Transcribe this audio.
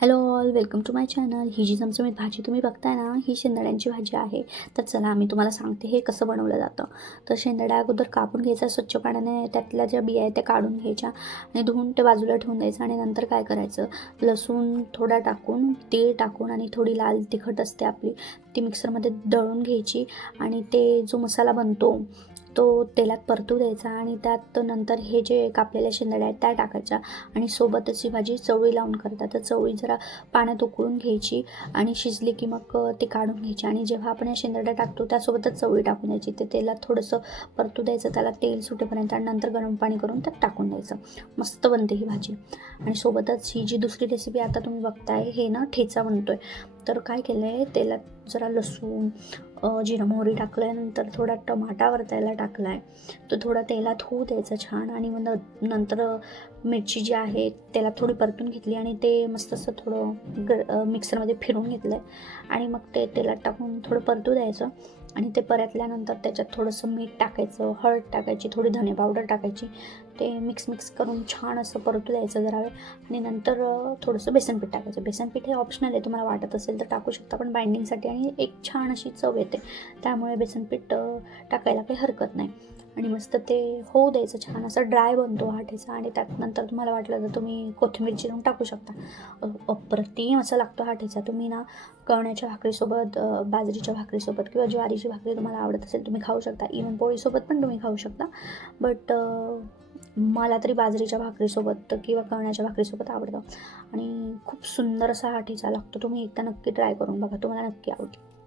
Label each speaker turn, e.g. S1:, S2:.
S1: Hello all welcome to my channel ही जी चमचमीत भाजी तुम्ही बघताय ना ही शेंदड्यांची भाजी आहे. तर चला मी तुम्हाला सांगते हे कसं बनवलं जातं. तर शेंदड्या अगोदर कापून घ्यायचा स्वच्छ पाण्याने त्यातल्या ज्या बिया आहेत त्या काढून घ्यायच्या आणि धुवून ते बाजूला ठेवून द्यायचं आणि नंतर काय करायचं लसूण थोडा टाकून तीळ टाकून आणि थोडी लाल तिखट असते आपली ती मिक्सरमध्ये दळून घ्यायची आणि ते जो मसाला बनतो तो तेलात परतू द्यायचा आणि त्यात नंतर हे जे कापलेल्या शेंदड्या आहेत त्या टाकायच्या आणि सोबतच ही भाजी चवळी लावून करतात. तर चवळी जरा पाण्यात उकळून घ्यायची आणि शिजली की मग ते काढून घ्यायची आणि जेव्हा आपण या शेंदड्या टाकतो त्यासोबतच चवळी टाकून द्यायची. ते तेलात थोडंसं परतू द्यायचं त्याला तेल सुटेपर्यंत आणि नंतर गरम पाणी करून त्यात टाकून द्यायचं. मस्त बनते ही भाजी. आणि सोबतच ही जी दुसरी रेसिपी आता तुम्ही बघताय हे ना ठेचा बनतोय. तर काय केलं आहे तेलात जरा लसूण जिरं मोहरी टाकल्यानंतर थोडा टमाटा वरतायला टाकला आहे तो थोडा तेलात होऊ द्यायचा छान आणि मग नंतर मिरची जी आहे त्याला थोडी परतून घेतली आणि ते मस्त असं थोडं ग मिक्सरमध्ये फिरून घेतलं आहे आणि मग ते तेलात टाकून थोडं परतू द्यायचं. आणि ते परतल्यानंतर त्याच्यात थोडंसं मीठ टाकायचं हळद टाकायची थोडी धने पावडर टाकायची. ते मिक्स मिक्स करून छान असं परतू द्यायचं जरा वेळ. आणि नंतर थोडंसं बेसनपीठ टाकायचं. बेसनपीठ हे ऑप्शनल आहे तुम्हाला वाटत असेल तर टाकू शकता पण बाइंडिंगसाठी आणि एक छान अशी चव येते. त्यामुळे बेसनपीठ टाकायला काही हरकत नाही. आणि मस्त ते होऊ द्यायचं छान असं ड्राय बनतो हा ठेचा. आणि त्यात नंतर तुम्हाला वाटलं तर तुम्ही कोथिंबीर चिरून टाकू शकता. अप्रतिम असा लागतो हा ठेचा. तुम्ही ना कळण्याच्या भाकरीसोबत बाजरीच्या भाकरीसोबत किंवा ज्वारीची भाकरी तुम्हाला आवडत असेल तुम्ही खाऊ शकता. इवन पोळीसोबत पण तुम्ही खाऊ शकता. बट मला तरी बाजरीच्या भाकरीसोबत किंवा कळण्याच्या भाकरीसोबत आवडतं. आणि खूप सुंदर असा हा ठेचा लागतो. तुम्ही एकदा नक्की ट्राय करून बघा. तुम्हाला नक्की आवडेल.